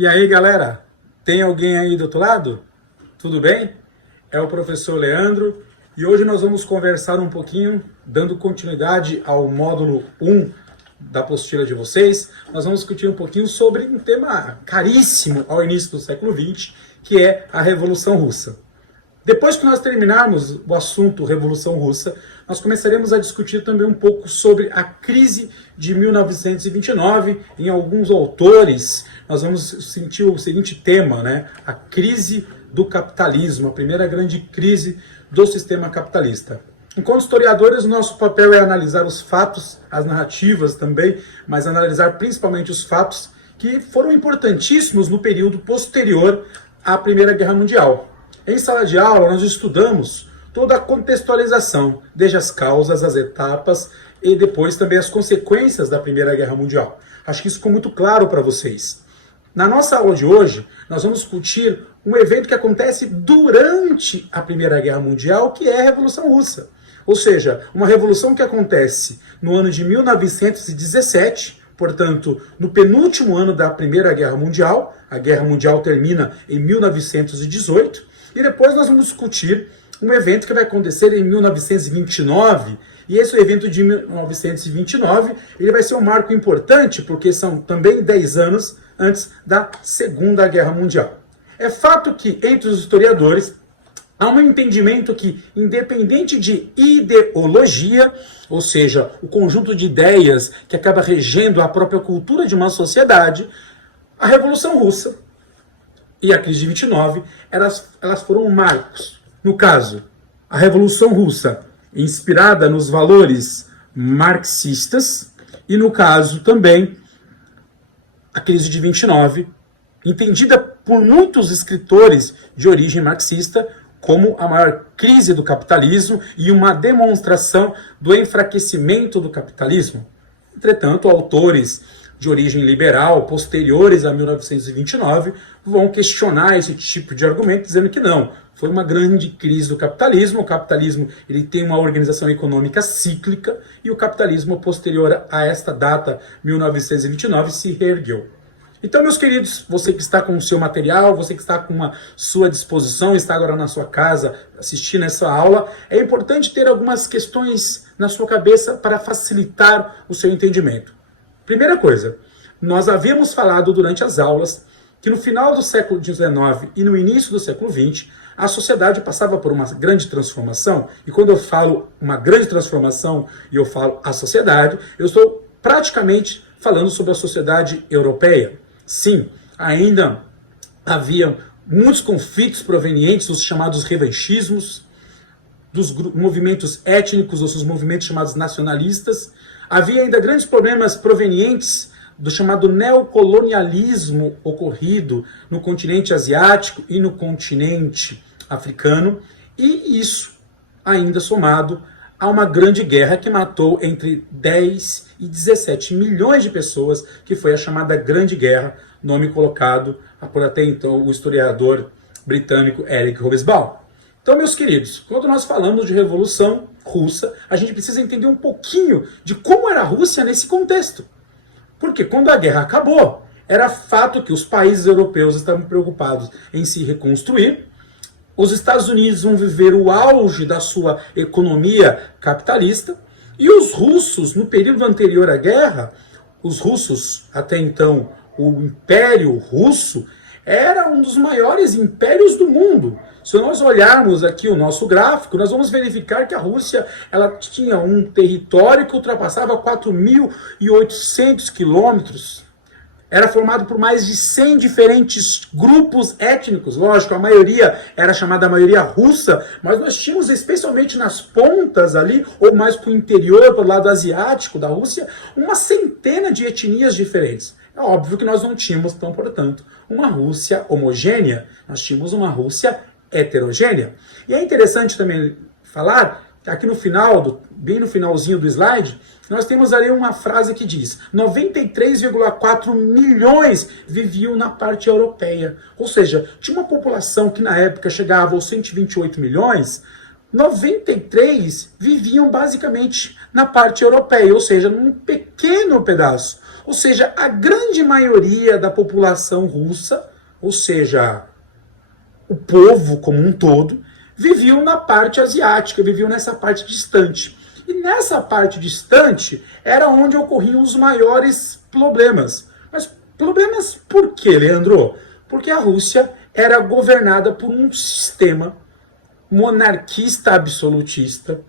E aí, galera? Tem alguém aí do outro lado? Tudo bem? É o professor Leandro e hoje nós vamos conversar um pouquinho, dando continuidade ao módulo 1 da apostila de vocês. Nós vamos discutir um pouquinho sobre um tema caríssimo ao início do século XX, que é a Revolução Russa. Depois que nós terminarmos o assunto Revolução Russa, nós começaremos a discutir também um pouco sobre a crise de 1929. Em alguns autores, nós vamos sentir o seguinte tema, né? A crise do capitalismo, a primeira grande crise do sistema capitalista. Enquanto historiadores, o nosso papel é analisar os fatos, as narrativas também, mas analisar principalmente os fatos que foram importantíssimos no período posterior à Primeira Guerra Mundial. Em sala de aula, nós estudamos toda a contextualização, desde as causas, as etapas e depois também as consequências da Primeira Guerra Mundial. Acho que isso ficou muito claro para vocês. Na nossa aula de hoje, nós vamos discutir um evento que acontece durante a Primeira Guerra Mundial, que é a Revolução Russa. Ou seja, uma revolução que acontece no ano de 1917, portanto, no penúltimo ano da Primeira Guerra Mundial. A Guerra Mundial termina em 1918. E depois nós vamos discutir um evento que vai acontecer em 1929. E esse evento de 1929 ele vai ser um marco importante, porque são também 10 anos antes da Segunda Guerra Mundial. É fato que, entre os historiadores, há um entendimento que, independente de ideologia, ou seja, o conjunto de ideias que acaba regendo a própria cultura de uma sociedade, a Revolução Russa e a crise de 29, elas foram marcos. No caso, a Revolução Russa, inspirada nos valores marxistas, e no caso também, a crise de 29, entendida por muitos escritores de origem marxista como a maior crise do capitalismo e uma demonstração do enfraquecimento do capitalismo. Entretanto, autores de origem liberal, posteriores a 1929, vão questionar esse tipo de argumento, dizendo que não, foi uma grande crise do capitalismo. O capitalismo ele tem uma organização econômica cíclica e o capitalismo posterior a esta data, 1929, se reergueu. Então, meus queridos, você que está com o seu material, você que está com a sua disposição, está agora na sua casa assistindo essa aula, é importante ter algumas questões na sua cabeça para facilitar o seu entendimento. Primeira coisa, nós havíamos falado durante as aulas que no final do século XIX e no início do século XX, a sociedade passava por uma grande transformação. E quando eu falo uma grande transformação e eu falo a sociedade, eu estou praticamente falando sobre a sociedade europeia. Sim, ainda havia muitos conflitos provenientes dos chamados revanchismos, dos movimentos étnicos, ou dos movimentos chamados nacionalistas. Havia ainda grandes problemas provenientes do chamado neocolonialismo ocorrido no continente asiático e no continente africano, e isso ainda somado a uma grande guerra que matou entre 10 e 17 milhões de pessoas, que foi a chamada Grande Guerra, nome colocado por até então o historiador britânico Eric Hobsbawm. Então, meus queridos, quando nós falamos de Revolução Russa, a gente precisa entender um pouquinho de como era a Rússia nesse contexto. Porque quando a guerra acabou, era fato que os países europeus estavam preocupados em se reconstruir. Os Estados Unidos vão viver o auge da sua economia capitalista. E os russos, no período anterior à guerra, os russos, até então, o Império Russo, era um dos maiores impérios do mundo. Se nós olharmos aqui o nosso gráfico, nós vamos verificar que a Rússia ela tinha um território que ultrapassava 4.800 quilômetros. Era formado por mais de 100 diferentes grupos étnicos. Lógico, a maioria era chamada maioria russa, mas nós tínhamos, especialmente nas pontas ali, ou mais para o interior, para o lado asiático da Rússia, uma centena de etnias diferentes. É óbvio que nós não tínhamos, então, portanto, uma Rússia homogênea. Nós tínhamos uma Rússia heterogênea. E é interessante também falar que aqui no final, bem no finalzinho do slide, nós temos ali uma frase que diz 93,4 milhões viviam na parte europeia. Ou seja, tinha uma população que na época chegava aos 128 milhões, 93 viviam basicamente na parte europeia, ou seja, num pequeno pedaço. Ou seja, a grande maioria da população russa, ou seja, o povo como um todo, viviam na parte asiática, viviam nessa parte distante. E nessa parte distante era onde ocorriam os maiores problemas. Mas problemas por quê, Leandro? Porque a Rússia era governada por um sistema monarquista absolutista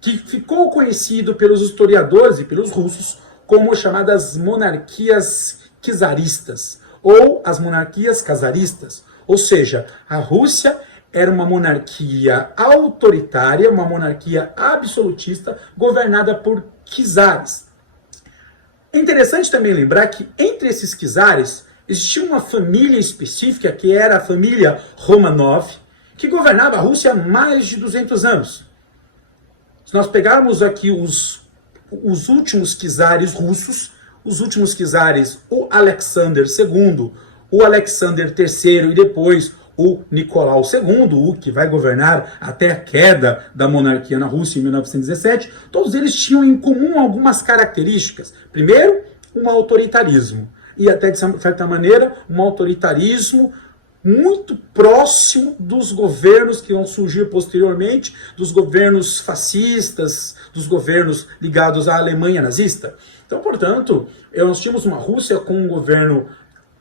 que ficou conhecido pelos historiadores e pelos russos como chamadas monarquias czaristas ou as monarquias cazaristas. Ou seja, a Rússia era uma monarquia autoritária, uma monarquia absolutista governada por czares. É interessante também lembrar que entre esses czares existia uma família específica que era a família Romanov, que governava a Rússia há mais de 200 anos. Se nós pegarmos aqui os últimos czares russos, os últimos czares, o Alexander II, o Alexander III e depois o Nicolau II, o que vai governar até a queda da monarquia na Rússia em 1917, todos eles tinham em comum algumas características. Primeiro, um autoritarismo. E até, de certa maneira, um autoritarismo muito próximo dos governos que vão surgir posteriormente, dos governos fascistas, dos governos ligados à Alemanha nazista. Então, portanto, nós tínhamos uma Rússia com um governo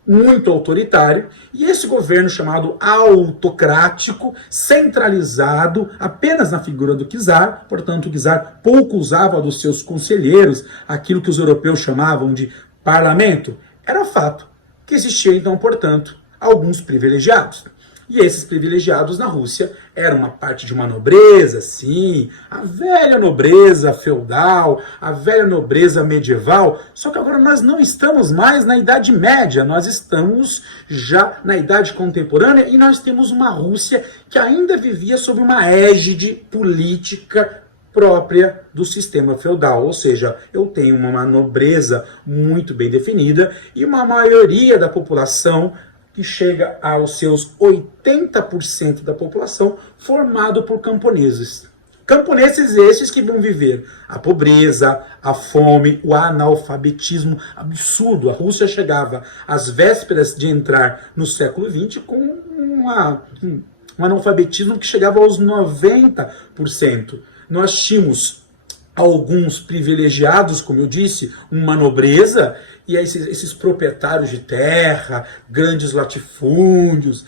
muito autoritário, e esse governo chamado autocrático, centralizado apenas na figura do czar, portanto o czar pouco usava dos seus conselheiros, aquilo que os europeus chamavam de parlamento, era fato que existia então, portanto, alguns privilegiados. E esses privilegiados na Rússia eram uma parte de uma nobreza, sim, a velha nobreza feudal, a velha nobreza medieval, só que agora nós não estamos mais na Idade Média, nós estamos já na Idade Contemporânea e nós temos uma Rússia que ainda vivia sob uma égide política própria do sistema feudal, ou seja, eu tenho uma nobreza muito bem definida e uma maioria da população que chega aos seus 80% da população, formado por camponeses. Camponeses esses que vão viver a pobreza, a fome, o analfabetismo absurdo. A Rússia chegava às vésperas de entrar no século XX com um analfabetismo que chegava aos 90%. Nós tínhamos alguns privilegiados, como eu disse, uma nobreza, e esses proprietários de terra, grandes latifúndios,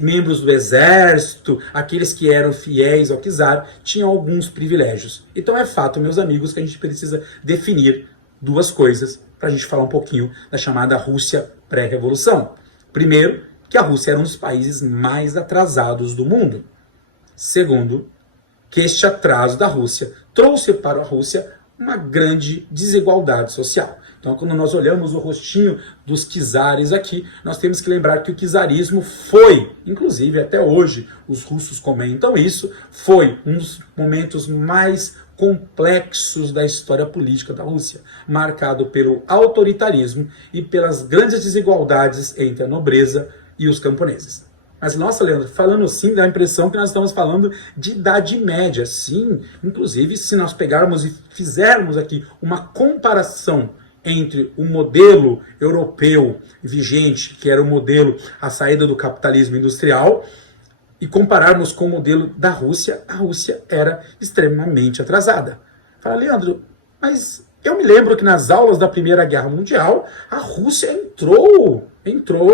membros do exército, aqueles que eram fiéis ao czar, tinham alguns privilégios. Então é fato, meus amigos, que a gente precisa definir duas coisas para a gente falar um pouquinho da chamada Rússia pré-revolução. Primeiro, que a Rússia era um dos países mais atrasados do mundo. Segundo, que este atraso da Rússia trouxe para a Rússia uma grande desigualdade social. Então, quando nós olhamos o rostinho dos czares aqui, nós temos que lembrar que o czarismo foi, inclusive até hoje, os russos comentam isso, foi um dos momentos mais complexos da história política da Rússia, marcado pelo autoritarismo e pelas grandes desigualdades entre a nobreza e os camponeses. Mas, nossa, Leandro, falando assim, dá a impressão que nós estamos falando de Idade Média. Sim, inclusive, se nós pegarmos e fizermos aqui uma comparação entre o modelo europeu vigente, que era o modelo à saída do capitalismo industrial, e compararmos com o modelo da Rússia, a Rússia era extremamente atrasada. Fala, Leandro, mas eu me lembro que nas aulas da Primeira Guerra Mundial, a Rússia entrou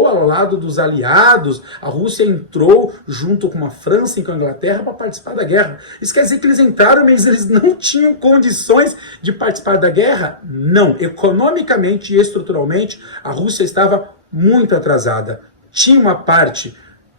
ao lado dos aliados, a Rússia entrou junto com a França e com a Inglaterra para participar da guerra. Isso quer dizer que eles entraram, mas eles não tinham condições de participar da guerra? Não. Economicamente e estruturalmente, a Rússia estava muito atrasada. Tinha uma parte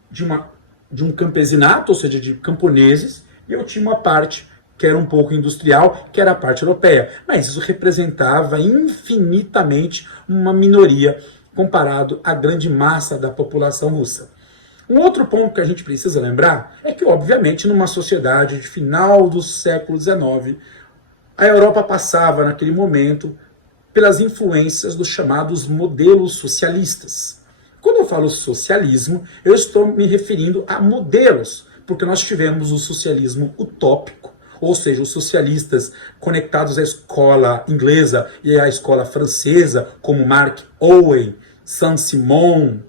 de um campesinato, ou seja, de camponeses, e eu tinha uma parte que era um pouco industrial, que era a parte europeia. Mas isso representava infinitamente uma minoria comparado à grande massa da população russa. Um outro ponto que a gente precisa lembrar é que, obviamente, numa sociedade de final do século XIX, a Europa passava, naquele momento, pelas influências dos chamados modelos socialistas. Quando eu falo socialismo, eu estou me referindo a modelos, porque nós tivemos o socialismo utópico, ou seja, os socialistas conectados à escola inglesa e à escola francesa, como Mark Owen, Saint-Simon,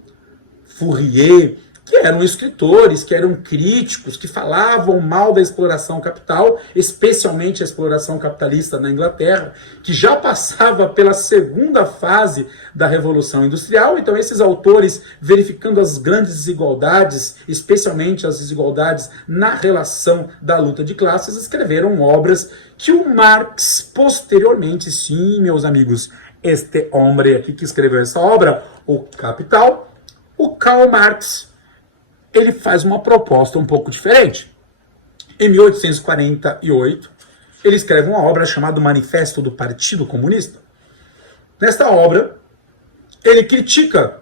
Fourier, que eram escritores, que eram críticos, que falavam mal da exploração capital, especialmente a exploração capitalista na Inglaterra, que já passava pela segunda fase da Revolução Industrial. Então esses autores, verificando as grandes desigualdades, especialmente as desigualdades na relação da luta de classes, escreveram obras que o Marx posteriormente, sim, meus amigos, este homem aqui que escreveu essa obra, o Capital, o Karl Marx, ele faz uma proposta um pouco diferente. Em 1848, ele escreve uma obra chamada Manifesto do Partido Comunista. Nesta obra, ele critica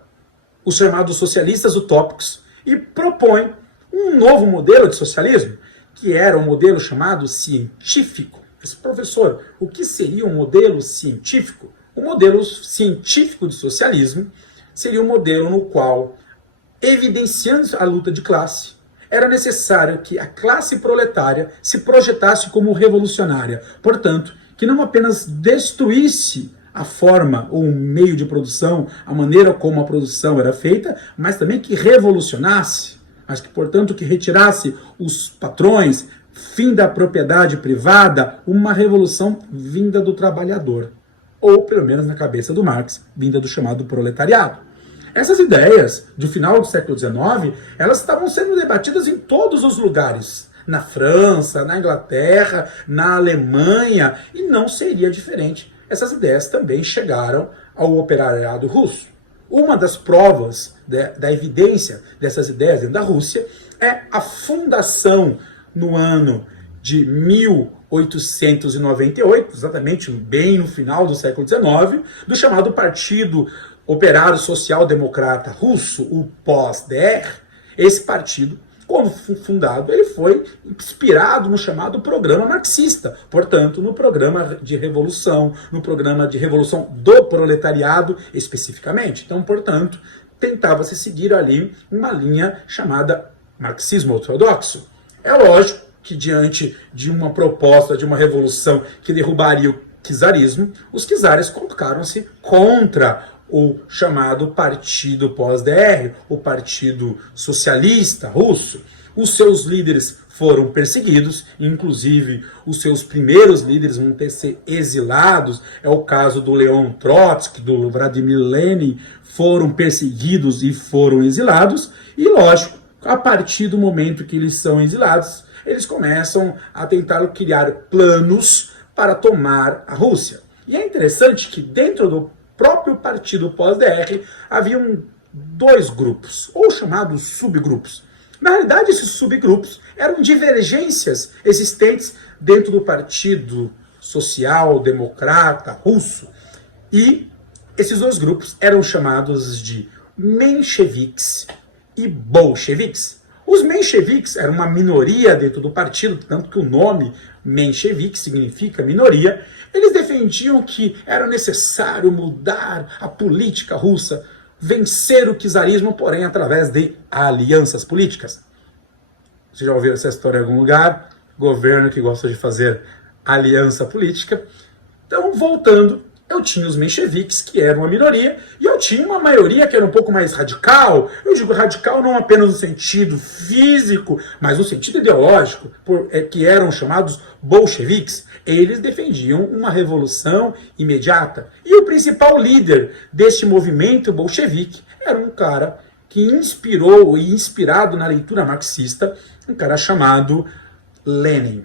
os chamados socialistas utópicos e propõe um novo modelo de socialismo, que era um modelo chamado científico. Mas, professor, o que seria um modelo científico? O modelo científico de socialismo seria um modelo no qual, evidenciando a luta de classe, era necessário que a classe proletária se projetasse como revolucionária. Portanto, que não apenas destruísse a forma ou o meio de produção, a maneira como a produção era feita, mas também que revolucionasse, mas que, portanto, que retirasse os patrões, fim da propriedade privada, uma revolução vinda do trabalhador, ou, pelo menos na cabeça do Marx, vinda do chamado proletariado. Essas ideias do final do século XIX, elas estavam sendo debatidas em todos os lugares. Na França, na Inglaterra, na Alemanha, e não seria diferente. Essas ideias também chegaram ao operariado russo. Uma das provas da evidência dessas ideias dentro da Rússia é a fundação no ano de 1898, exatamente bem no final do século XIX, do chamado Partido Operário Social Democrata Russo, o POSDR. Esse partido, quando fundado, ele foi inspirado no chamado programa marxista, portanto, no programa de revolução, no programa de revolução do proletariado especificamente. Então, portanto, tentava-se seguir ali uma linha chamada marxismo ortodoxo. É lógico que diante de uma proposta de uma revolução que derrubaria o czarismo, os czares colocaram-se contra o chamado Partido Pós-DR, o Partido Socialista Russo. Os seus líderes foram perseguidos, inclusive os seus primeiros líderes vão ter que ser exilados. É o caso do Leon Trotsky, do Vladimir Lenin, foram perseguidos e foram exilados. E, lógico, a partir do momento que eles são exilados, eles começam a tentar criar planos para tomar a Rússia. E é interessante que dentro do próprio partido pós-DR haviam dois grupos, ou chamados subgrupos. Na realidade, esses subgrupos eram divergências existentes dentro do Partido Social Democrata Russo. E esses dois grupos eram chamados de mencheviques e bolcheviques. Os mencheviques eram uma minoria dentro do partido, tanto que o nome menchevique significa minoria. Eles defendiam que era necessário mudar a política russa, vencer o czarismo, porém através de alianças políticas. Você já ouviu essa história em algum lugar? Governo que gosta de fazer aliança política. Então, voltando, eu tinha os mencheviques, que eram uma minoria, e eu tinha uma maioria que era um pouco mais radical. Eu digo radical não apenas no sentido físico, mas no sentido ideológico, que eram chamados bolcheviques. Eles defendiam uma revolução imediata. E o principal líder deste movimento bolchevique era um cara que inspirou e inspirado na leitura marxista, um cara chamado Lenin.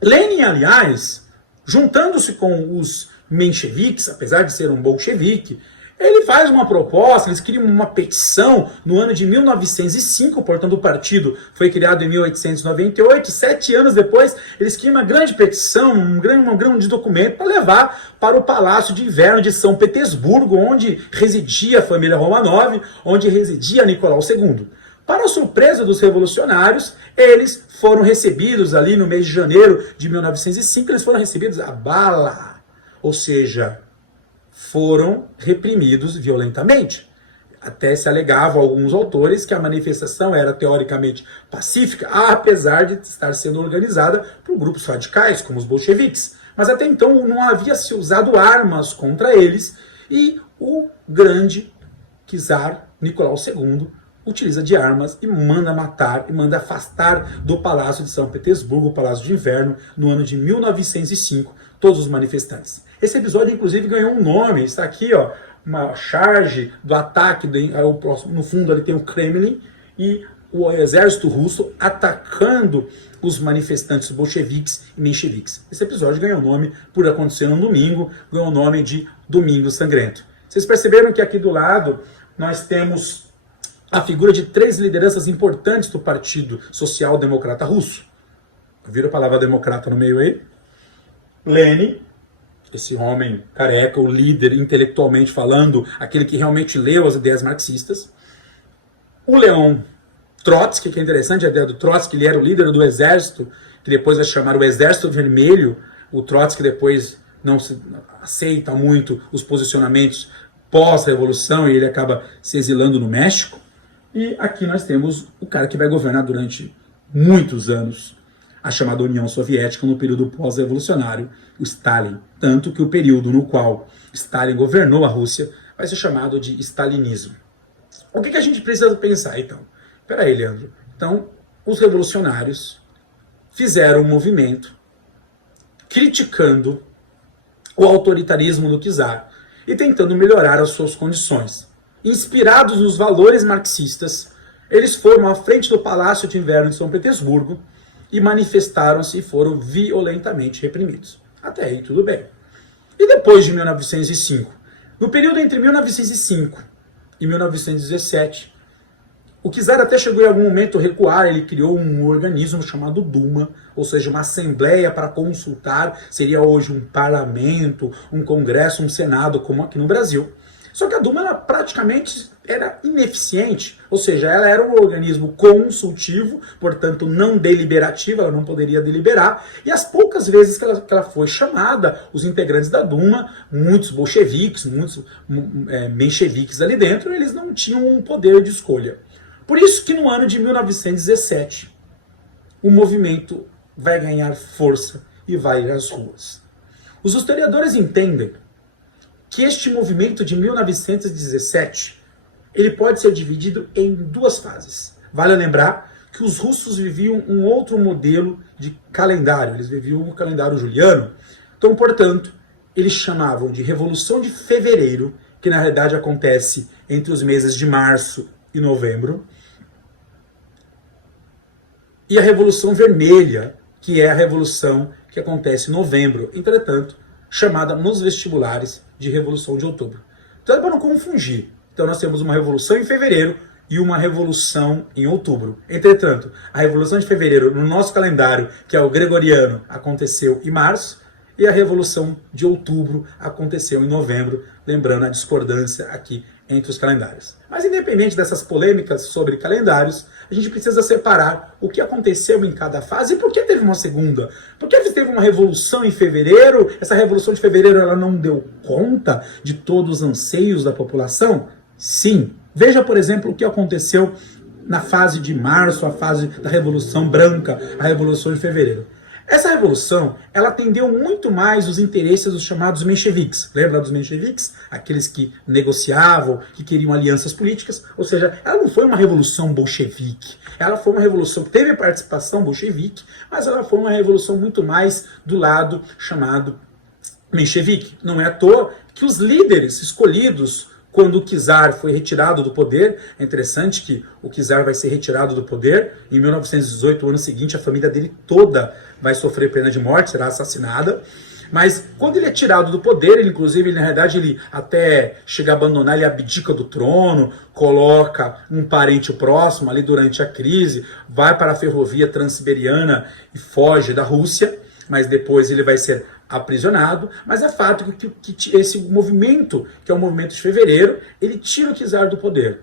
Lenin, aliás, juntando-se com os mencheviques, apesar de ser um bolchevique, ele faz uma proposta, eles criam uma petição no ano de 1905, portanto o partido foi criado em 1898, 7 anos depois eles criam uma grande petição, um grande documento para levar para o Palácio de Inverno de São Petersburgo, onde residia a família Romanov, onde residia Nicolau II. Para a surpresa dos revolucionários, eles foram recebidos ali no mês de janeiro de 1905, eles foram recebidos a bala, ou seja, foram reprimidos violentamente. Até se alegava alguns autores que a manifestação era teoricamente pacífica, apesar de estar sendo organizada por grupos radicais, como os bolcheviques. Mas até então não havia se usado armas contra eles, e o grande czar Nicolau II utiliza de armas e manda matar e manda afastar do Palácio de São Petersburgo, o Palácio de Inverno, no ano de 1905, todos os manifestantes. Esse episódio, inclusive, ganhou um nome, está aqui, ó, uma charge do ataque, no fundo ali tem o Kremlin, e o exército russo atacando os manifestantes bolcheviques e mencheviques. Esse episódio ganhou o nome, por acontecer no domingo, ganhou o nome de Domingo Sangrento. Vocês perceberam que aqui do lado nós temos a figura de 3 lideranças importantes do Partido Social Democrata Russo. Viram a palavra democrata no meio aí? Lenin, esse homem careca, o líder intelectualmente falando, aquele que realmente leu as ideias marxistas. O Leon Trotsky, que é interessante, a ideia do Trotsky, ele era o líder do exército, que depois vai chamar o Exército Vermelho. O Trotsky depois não aceita muito os posicionamentos pós-revolução e ele acaba se exilando no México. E aqui nós temos o cara que vai governar durante muitos anos a chamada União Soviética no período pós-revolucionário, o Stalin. Tanto que o período no qual Stalin governou a Rússia vai ser chamado de stalinismo. O que a gente precisa pensar, então? Espera aí, Leandro. Então, os revolucionários fizeram um movimento criticando o autoritarismo do czar e tentando melhorar as suas condições. Inspirados nos valores marxistas, eles foram à frente do Palácio de Inverno de São Petersburgo e manifestaram-se e foram violentamente reprimidos. Até aí tudo bem. E depois de 1905? No período entre 1905 e 1917, o czar até chegou em algum momento a recuar, ele criou um organismo chamado Duma, ou seja, uma assembleia para consultar, seria hoje um parlamento, um congresso, um senado, como aqui no Brasil. Só que a Duma ela praticamente era ineficiente, ou seja, ela era um organismo consultivo, portanto não deliberativo, ela não poderia deliberar, e as poucas vezes que ela foi chamada, os integrantes da Duma, muitos bolcheviques, muitos mencheviques ali dentro, eles não tinham um poder de escolha. Por isso que no ano de 1917, o movimento vai ganhar força e vai ir às ruas. Os historiadores entendem que este movimento de 1917, ele pode ser dividido em 2 fases. Vale lembrar que os russos viviam um outro modelo de calendário, eles viviam o calendário juliano. Então, portanto, eles chamavam de Revolução de Fevereiro, que na realidade acontece entre os meses de março e novembro, e a Revolução Vermelha, que é a revolução que acontece em novembro, entretanto, chamada nos vestibulares de Revolução de Outubro. Então é para não confundir. Então nós temos uma revolução em fevereiro e uma revolução em outubro. Entretanto, a Revolução de Fevereiro, no nosso calendário, que é o gregoriano, aconteceu em março, e a Revolução de Outubro aconteceu em novembro, lembrando a discordância aqui entre os calendários. Mas independente dessas polêmicas sobre calendários, a gente precisa separar o que aconteceu em cada fase e por que teve uma segunda. Por que teve uma revolução em fevereiro? Essa revolução de fevereiro ela não deu conta de todos os anseios da população? Sim. Veja, por exemplo, o que aconteceu na fase de março, a fase da Revolução Branca, a Revolução de Fevereiro. Essa revolução, ela atendeu muito mais os interesses dos chamados mencheviques. Lembra dos mencheviques? Aqueles que negociavam, que queriam alianças políticas. Ou seja, ela não foi uma revolução bolchevique. Ela foi uma revolução que teve participação bolchevique, mas ela foi uma revolução muito mais do lado chamado menchevique. Não é à toa que os líderes escolhidos quando o czar foi retirado do poder, é interessante que o czar vai ser retirado do poder, em 1918, o ano seguinte, a família dele toda vai sofrer pena de morte, será assassinada, mas quando ele é tirado do poder, ele inclusive, na realidade, ele até chega a abandonar, ele abdica do trono, coloca um parente próximo ali durante a crise, vai para a ferrovia transiberiana e foge da Rússia, mas depois ele vai ser aprisionado, mas é fato que esse movimento, que é o movimento de fevereiro, ele tira o czar do poder.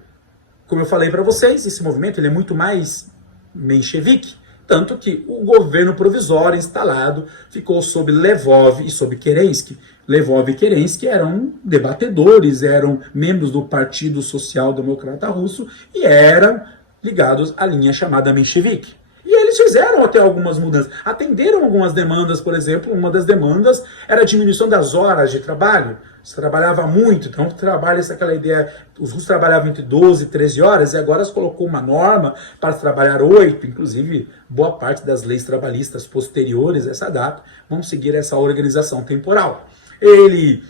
Como eu falei para vocês, esse movimento ele é muito mais menchevique, tanto que o governo provisório instalado ficou sob Lvov e sob Kerensky, Lvov e Kerensky eram debatedores, eram membros do Partido Social Democrata Russo e eram ligados à linha chamada menchevique. E eles fizeram até algumas mudanças, atenderam algumas demandas, por exemplo, uma das demandas era a diminuição das horas de trabalho. Você trabalhava muito, então trabalha aquela ideia, os russos trabalhavam entre 12 e 13 horas, e agora se colocou uma norma para trabalhar 8, inclusive boa parte das leis trabalhistas posteriores a essa data vão seguir essa organização temporal. Ele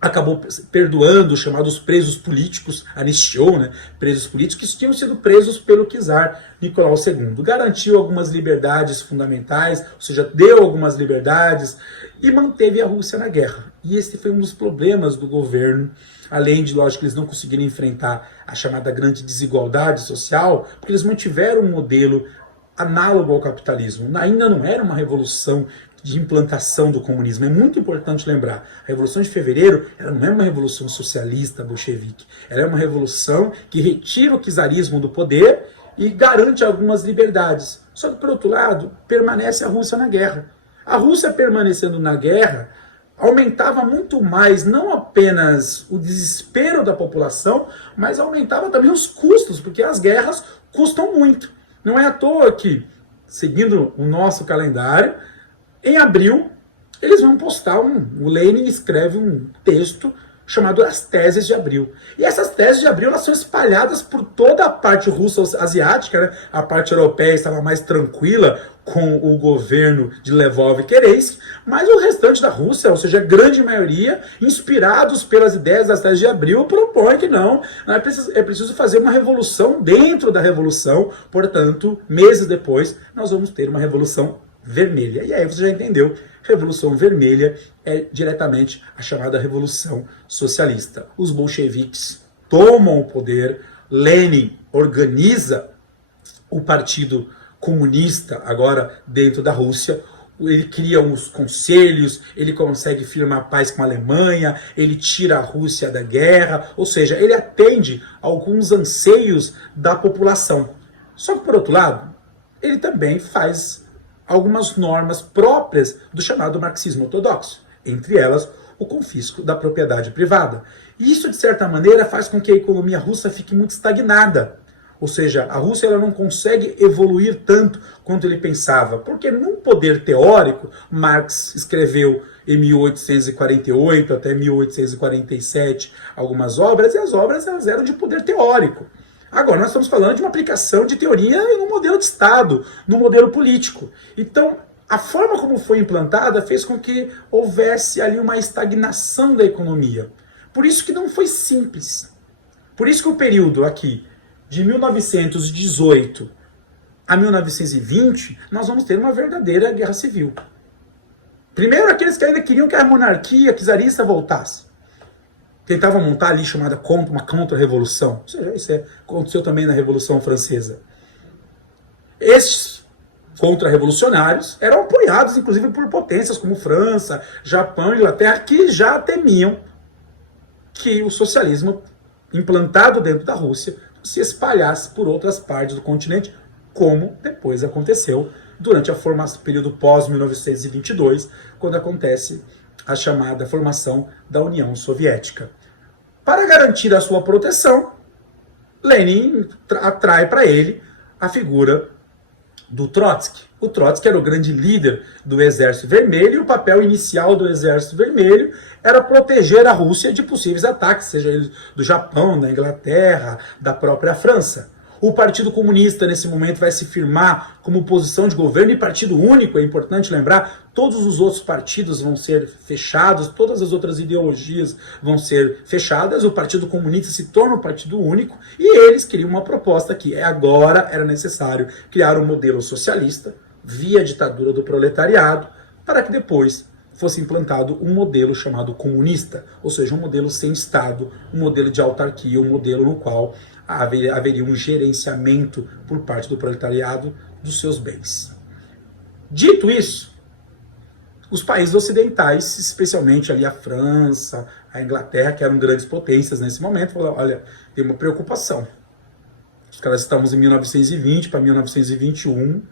acabou perdoando os chamados presos políticos, anistiou, né, presos políticos que tinham sido presos pelo czar Nicolau II. Garantiu algumas liberdades fundamentais, ou seja, deu algumas liberdades e manteve a Rússia na guerra. E esse foi um dos problemas do governo, além de, lógico, eles não conseguirem enfrentar a chamada grande desigualdade social, porque eles mantiveram um modelo análogo ao capitalismo. Ainda não era uma revolução de implantação do comunismo. É muito importante lembrar, a Revolução de Fevereiro ela não é uma revolução socialista bolchevique, ela é uma revolução que retira o czarismo do poder e garante algumas liberdades. Só que, por outro lado, permanece a Rússia na guerra. A Rússia permanecendo na guerra aumentava muito mais, não apenas o desespero da população, mas aumentava também os custos, porque as guerras custam muito. Não é à toa que, seguindo o nosso calendário, em abril, eles vão postar o Lenin escreve um texto chamado As Teses de Abril. E essas teses de abril elas são espalhadas por toda a parte russo-asiática, né? A parte europeia estava mais tranquila com o governo de Lvov e Kerensky, mas o restante da Rússia, ou seja, a grande maioria, inspirados pelas ideias das teses de abril, propõe que não é preciso fazer uma revolução dentro da revolução, portanto, meses depois, nós vamos ter uma revolução vermelha. E aí você já entendeu, Revolução Vermelha é diretamente a chamada Revolução Socialista. Os bolcheviques tomam o poder, Lenin organiza o Partido Comunista agora dentro da Rússia, ele cria uns conselhos, ele consegue firmar paz com a Alemanha, ele tira a Rússia da guerra, ou seja, ele atende alguns anseios da população. Só que, por outro lado, ele também faz algumas normas próprias do chamado marxismo ortodoxo, entre elas o confisco da propriedade privada. E isso, de certa maneira, faz com que a economia russa fique muito estagnada. Ou seja, a Rússia ela não consegue evoluir tanto quanto ele pensava, porque num poder teórico, Marx escreveu em 1848 até 1847 algumas obras, e as obras elas eram de poder teórico. Agora, nós estamos falando de uma aplicação de teoria no modelo de Estado, no modelo político. Então, a forma como foi implantada fez com que houvesse ali uma estagnação da economia. Por isso que não foi simples. Por isso que o período aqui, de 1918 a 1920, nós vamos ter uma verdadeira guerra civil. Primeiro, aqueles que ainda queriam que a monarquia czarista voltasse. Tentavam montar ali chamada uma contra-revolução. Ou seja, isso aconteceu também na Revolução Francesa. Estes contra-revolucionários eram apoiados, inclusive, por potências como França, Japão e Inglaterra, que já temiam que o socialismo implantado dentro da Rússia se espalhasse por outras partes do continente, como depois aconteceu durante o período pós-1922, quando acontece a chamada formação da União Soviética. Para garantir a sua proteção, Lenin atrai para ele a figura do Trotsky. O Trotsky era o grande líder do Exército Vermelho e o papel inicial do Exército Vermelho era proteger a Rússia de possíveis ataques, seja eles do Japão, da Inglaterra, da própria França. O Partido Comunista, nesse momento, vai se firmar como posição de governo e partido único, é importante lembrar, todos os outros partidos vão ser fechados, todas as outras ideologias vão ser fechadas, o Partido Comunista se torna um partido único e eles queriam uma proposta que agora era necessário criar um modelo socialista via ditadura do proletariado para que depois fosse implantado um modelo chamado comunista, ou seja, um modelo sem Estado, um modelo de autarquia, um modelo no qual haveria um gerenciamento por parte do proletariado dos seus bens. Dito isso, os países ocidentais, especialmente ali a França, a Inglaterra, que eram grandes potências nesse momento, falaram, olha, tem uma preocupação. Os caras estamos em 1920 para 1921,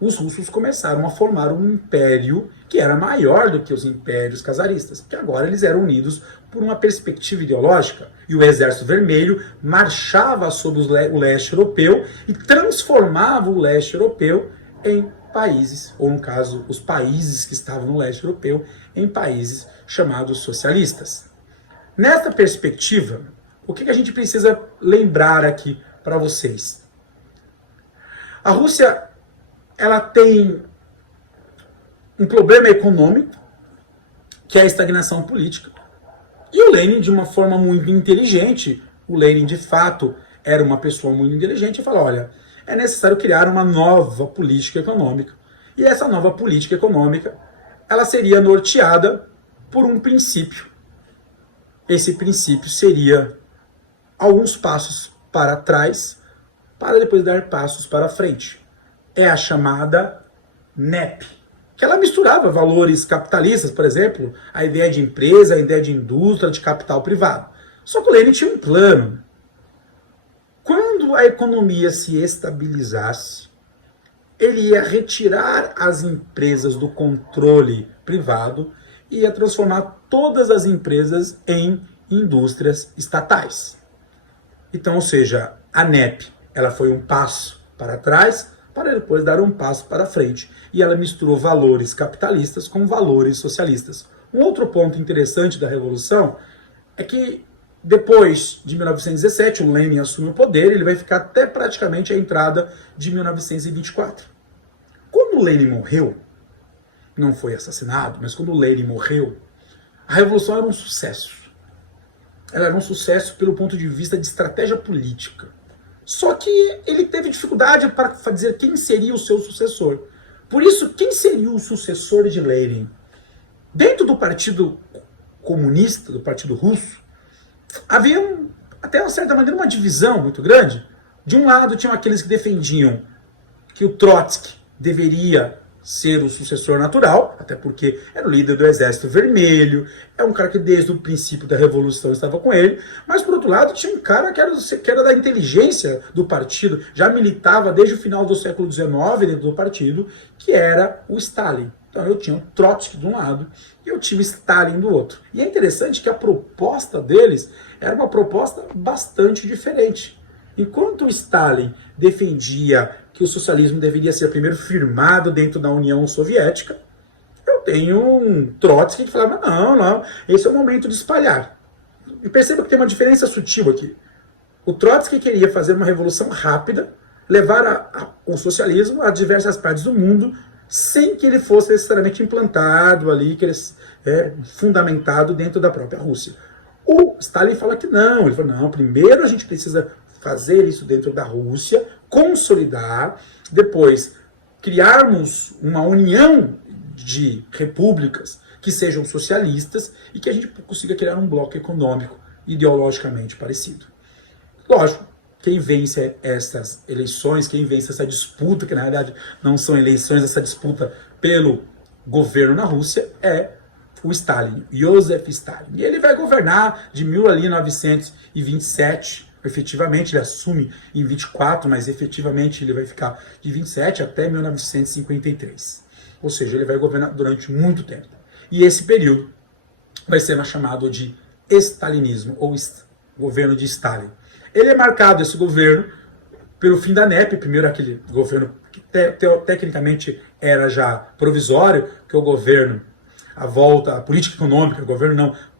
os russos começaram a formar um império que era maior do que os impérios czaristas, porque agora eles eram unidos por uma perspectiva ideológica. E o Exército Vermelho marchava sobre o leste europeu e transformava o leste europeu em países, ou no caso, os países que estavam no leste europeu, em países chamados socialistas. Nesta perspectiva, o que a gente precisa lembrar aqui para vocês? A Rússia, ela tem um problema econômico, que é a estagnação política. E o Lenin, de uma forma muito inteligente, o Lenin, de fato, era uma pessoa muito inteligente, e falou, olha, é necessário criar uma nova política econômica. E essa nova política econômica, ela seria norteada por um princípio. Esse princípio seria alguns passos para trás, para depois dar passos para frente. É a chamada NEP, que ela misturava valores capitalistas, por exemplo, a ideia de empresa, a ideia de indústria, de capital privado. Só que o Lenin tinha um plano. Quando a economia se estabilizasse, ele ia retirar as empresas do controle privado e ia transformar todas as empresas em indústrias estatais. Então, ou seja, a NEP, ela foi um passo para trás, para depois dar um passo para frente. E ela misturou valores capitalistas com valores socialistas. Um outro ponto interessante da Revolução é que depois de 1917, o Lenin assume o poder, ele vai ficar até praticamente a entrada de 1924. Quando o Lenin morreu, não foi assassinado, mas quando o Lenin morreu, a Revolução era um sucesso. Ela era um sucesso pelo ponto de vista de estratégia política. Só que ele teve dificuldade para dizer quem seria o seu sucessor. Por isso, quem seria o sucessor de Lenin? Dentro do Partido Comunista, do Partido Russo, havia, até uma certa maneira, uma divisão muito grande. De um lado, tinham aqueles que defendiam que o Trotsky deveria ser o sucessor natural, até porque era o líder do Exército Vermelho, é um cara que desde o princípio da Revolução estava com ele, mas por outro lado tinha um cara que era da inteligência do partido, já militava desde o final do século XIX dentro do partido, que era o Stalin. Então eu tinha o Trotsky de um lado e eu tinha o Stalin do outro. E é interessante que a proposta deles era uma proposta bastante diferente. Enquanto o Stalin defendia que o socialismo deveria ser primeiro firmado dentro da União Soviética, eu tenho um Trotsky que falava, não, esse é o momento de espalhar. E perceba que tem uma diferença sutil aqui. O Trotsky queria fazer uma revolução rápida, levar o socialismo a diversas partes do mundo, sem que ele fosse necessariamente implantado ali, fundamentado dentro da própria Rússia. O Stalin fala que não, ele fala, não, primeiro a gente precisa fazer isso dentro da Rússia, consolidar, depois criarmos uma união de repúblicas que sejam socialistas e que a gente consiga criar um bloco econômico ideologicamente parecido. Lógico, quem vence essas eleições, quem vence essa disputa, que na realidade não são eleições, essa disputa pelo governo na Rússia, é o Stalin, Joseph Stalin. E ele vai governar de 1927, efetivamente ele assume em 24, mas efetivamente ele vai ficar de 27 até 1953. Ou seja, ele vai governar durante muito tempo. E esse período vai ser chamado de stalinismo, ou governo de Stalin. Ele é marcado, esse governo, pelo fim da NEP, primeiro aquele governo que tecnicamente era já provisório, que é o governo, a política econômica,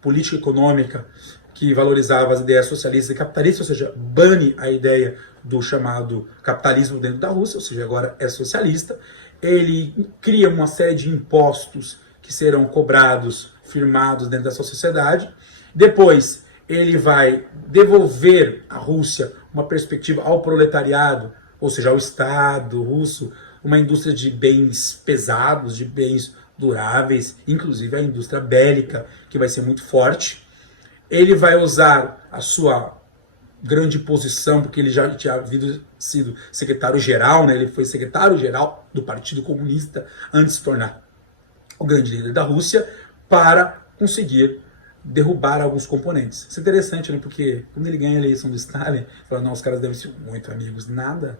política econômica que valorizava as ideias socialistas e capitalistas, ou seja, bane a ideia do chamado capitalismo dentro da Rússia, ou seja, agora é socialista. Ele cria uma série de impostos que serão cobrados, firmados dentro dessa sociedade. Depois, ele vai devolver à Rússia uma perspectiva ao proletariado, ou seja, ao Estado russo, uma indústria de bens pesados, de bens duráveis, inclusive a indústria bélica, que vai ser muito forte. Ele vai usar a sua grande posição, porque ele já tinha sido secretário-geral, né? Ele foi secretário-geral do Partido Comunista antes de se tornar o grande líder da Rússia, para conseguir derrubar alguns componentes. Isso é interessante, né? Porque quando ele ganha a eleição do Stalin, ele fala, não, os caras devem ser muito amigos. Nada.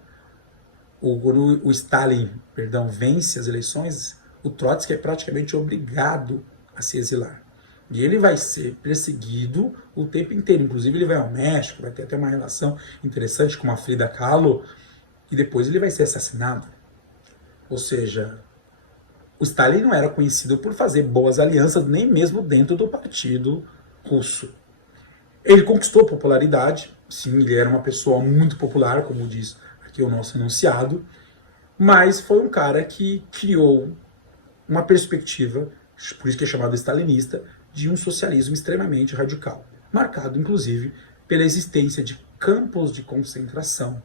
Quando o Stalin, perdão, vence as eleições, o Trotsky é praticamente obrigado a se exilar. E ele vai ser perseguido o tempo inteiro. Inclusive ele vai ao México, vai ter até uma relação interessante com a Frida Kahlo, e depois ele vai ser assassinado. Ou seja, o Stalin não era conhecido por fazer boas alianças, nem mesmo dentro do partido russo. Ele conquistou popularidade, sim, ele era uma pessoa muito popular, como diz aqui o nosso enunciado, mas foi um cara que criou uma perspectiva, por isso que é chamado stalinista, de um socialismo extremamente radical, marcado inclusive pela existência de campos de concentração,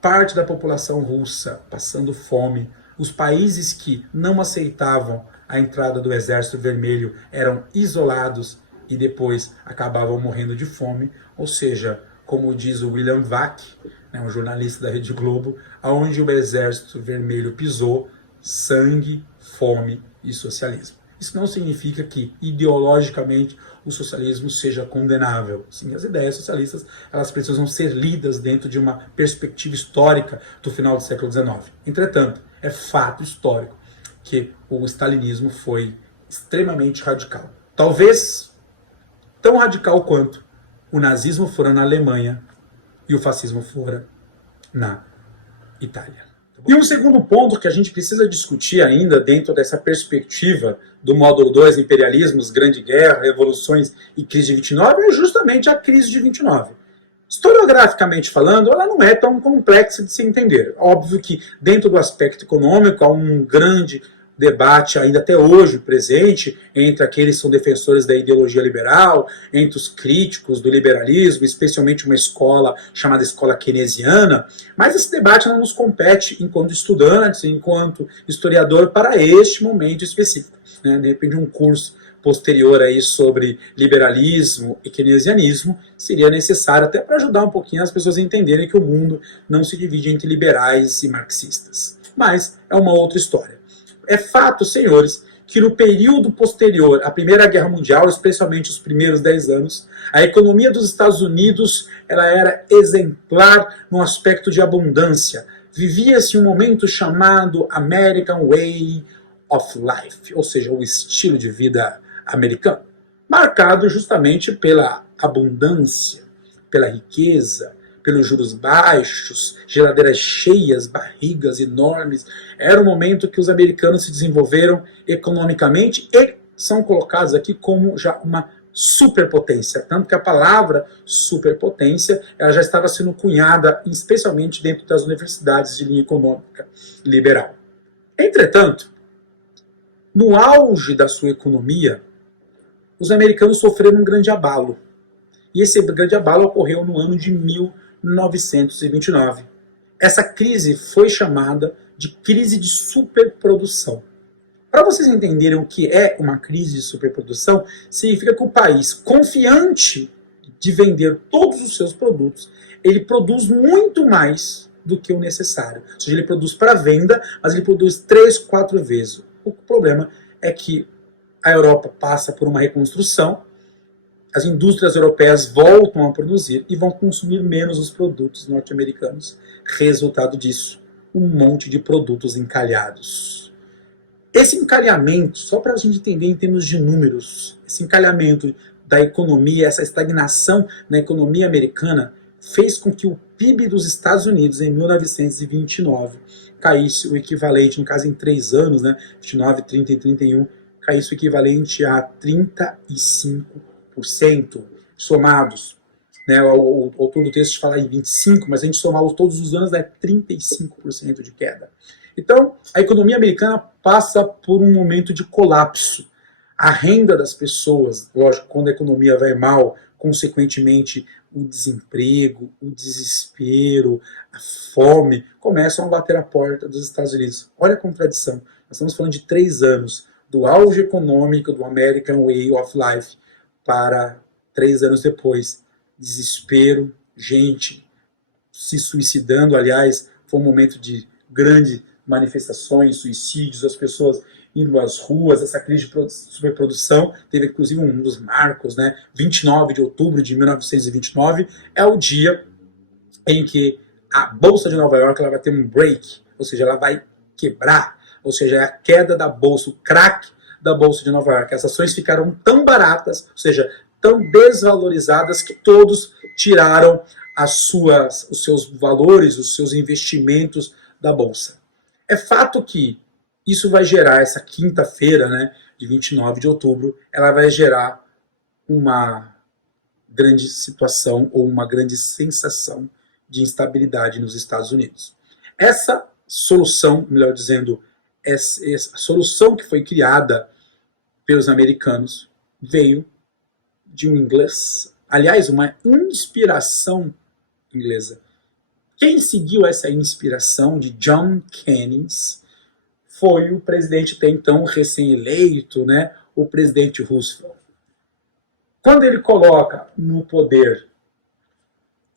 parte da população russa passando fome, os países que não aceitavam a entrada do Exército Vermelho eram isolados e depois acabavam morrendo de fome, ou seja, como diz o William Vac, né, um jornalista da Rede Globo, aonde o Exército Vermelho pisou, sangue, fome e socialismo. Isso não significa que, ideologicamente, o socialismo seja condenável. Sim, as ideias socialistas elas precisam ser lidas dentro de uma perspectiva histórica do final do século XIX. Entretanto, é fato histórico que o stalinismo foi extremamente radical. Talvez tão radical quanto o nazismo fora na Alemanha e o fascismo fora na Itália. E um segundo ponto que a gente precisa discutir ainda dentro dessa perspectiva do módulo 2, imperialismos, grande guerra, revoluções e crise de 29, é justamente a crise de 29. Historiograficamente falando, ela não é tão complexa de se entender. Óbvio que dentro do aspecto econômico há um grande debate ainda até hoje presente entre aqueles que são defensores da ideologia liberal, entre os críticos do liberalismo, especialmente uma escola chamada escola keynesiana, mas esse debate não nos compete enquanto estudantes, enquanto historiador para este momento específico. Né? De repente um curso posterior aí sobre liberalismo e keynesianismo seria necessário até para ajudar um pouquinho as pessoas a entenderem que o mundo não se divide entre liberais e marxistas. Mas é uma outra história. É fato, senhores, que no período posterior à Primeira Guerra Mundial, especialmente os primeiros 10 anos, a economia dos Estados Unidos ela era exemplar no aspecto de abundância. Vivia-se um momento chamado American Way of Life, ou seja, o estilo de vida americano, marcado justamente pela abundância, pela riqueza, pelos juros baixos, geladeiras cheias, barrigas enormes. Era o momento que os americanos se desenvolveram economicamente e são colocados aqui como já uma superpotência. Tanto que a palavra superpotência ela já estava sendo cunhada, especialmente dentro das universidades de linha econômica liberal. Entretanto, no auge da sua economia, os americanos sofreram um grande abalo. E esse grande abalo ocorreu no ano de 1929. Essa crise foi chamada de crise de superprodução. Para vocês entenderem o que é uma crise de superprodução, significa que o país, confiante de vender todos os seus produtos, ele produz muito mais do que o necessário. Ou seja, ele produz para venda, mas ele produz 3, 4 vezes. O problema é que a Europa passa por uma reconstrução, as indústrias europeias voltam a produzir e vão consumir menos os produtos norte-americanos. Resultado disso, um monte de produtos encalhados. Esse encalhamento, só para a gente entender em termos de números, esse encalhamento da economia, essa estagnação na economia americana, fez com que o PIB dos Estados Unidos em 1929 caísse o equivalente, no caso em 3 anos, né, 29, 30 e 31, caísse o equivalente a 35% somados. Né, o autor do texto fala em 25%, mas a gente somar todos os anos dá 35% de queda. Então, a economia americana passa por um momento de colapso. A renda das pessoas, lógico, quando a economia vai mal, consequentemente o desemprego, o desespero, a fome, começam a bater a porta dos Estados Unidos. Olha a contradição. Nós estamos falando de 3 anos do auge econômico do American Way of Life para 3 anos depois. Desespero, gente se suicidando. Aliás, foi um momento de grande manifestações, suicídios, as pessoas indo às ruas, essa crise de superprodução. Teve inclusive um dos marcos, né? 29 de outubro de 1929 é o dia em que a Bolsa de Nova York ela vai ter um break, ou seja, ela vai quebrar, ou seja, é a queda da Bolsa, o crack da Bolsa de Nova York. As ações ficaram tão baratas, ou seja, tão desvalorizadas que todos tiraram os seus valores, os seus investimentos da Bolsa. É fato que isso vai gerar, essa quinta-feira, né, de 29 de outubro, ela vai gerar uma grande situação ou uma grande sensação de instabilidade nos Estados Unidos. Essa solução, melhor dizendo, essa solução que foi criada pelos americanos veio de um inglês, aliás, uma inspiração inglesa. Quem seguiu essa inspiração de John Keynes foi o presidente até então recém-eleito, né, o presidente Roosevelt. Quando ele coloca no poder,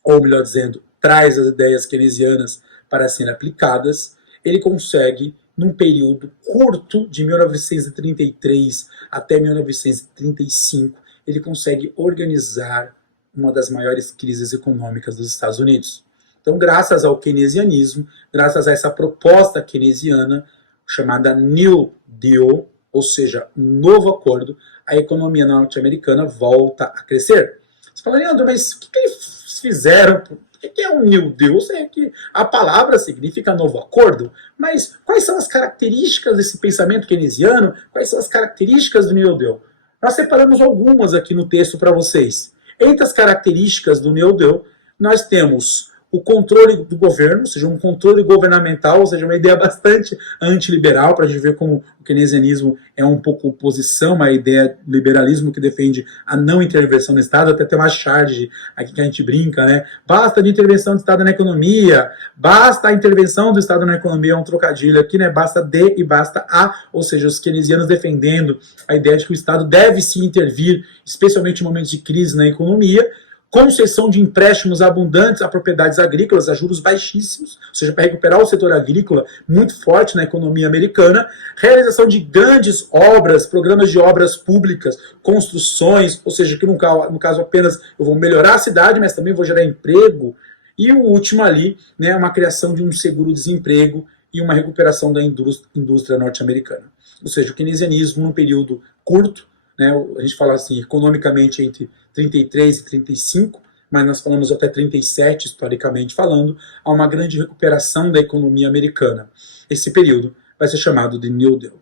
ou melhor dizendo, traz as ideias keynesianas para serem aplicadas, ele consegue, num período curto, de 1933 até 1935, ele consegue organizar uma das maiores crises econômicas dos Estados Unidos. Então, graças ao keynesianismo, graças a essa proposta keynesiana, chamada New Deal, ou seja, um novo acordo, a economia norte-americana volta a crescer. Você fala, Leandro, mas o que eles fizeram? O que é um New Deal? Eu sei que a palavra significa novo acordo, mas quais são as características desse pensamento keynesiano? Quais são as características do New Deal? Nós separamos algumas aqui no texto para vocês. Entre as características do New Deal, nós temos o controle do governo, ou seja, um controle governamental, ou seja, uma ideia bastante antiliberal, para a gente ver como o keynesianismo é um pouco oposição à ideia do liberalismo que defende a não intervenção do Estado, até tem uma charge aqui que a gente brinca, né? Basta de intervenção do Estado na economia, basta a intervenção do Estado na economia, é um trocadilho aqui, né? Basta de e basta a, ou seja, os keynesianos defendendo a ideia de que o Estado deve se intervir, especialmente em momentos de crise na economia, concessão de empréstimos abundantes a propriedades agrícolas a juros baixíssimos, ou seja, para recuperar o setor agrícola muito forte na economia americana, realização de grandes obras, programas de obras públicas, construções, ou seja, que no caso apenas eu vou melhorar a cidade, mas também vou gerar emprego, e o último ali, né, uma criação de um seguro-desemprego e uma recuperação da indústria norte-americana. Ou seja, o keynesianismo num período curto, né, a gente fala assim, economicamente entre 33 e 35, mas nós falamos até 37, historicamente falando, há uma grande recuperação da economia americana. Esse período vai ser chamado de New Deal.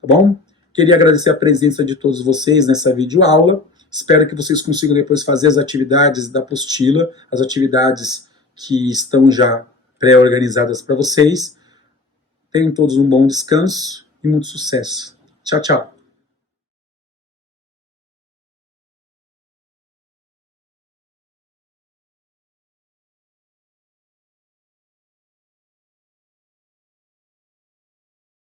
Tá bom? Queria agradecer a presença de todos vocês nessa videoaula. Espero que vocês consigam depois fazer as atividades da apostila, as atividades que estão já pré-organizadas para vocês. Tenham todos um bom descanso e muito sucesso. Tchau, tchau.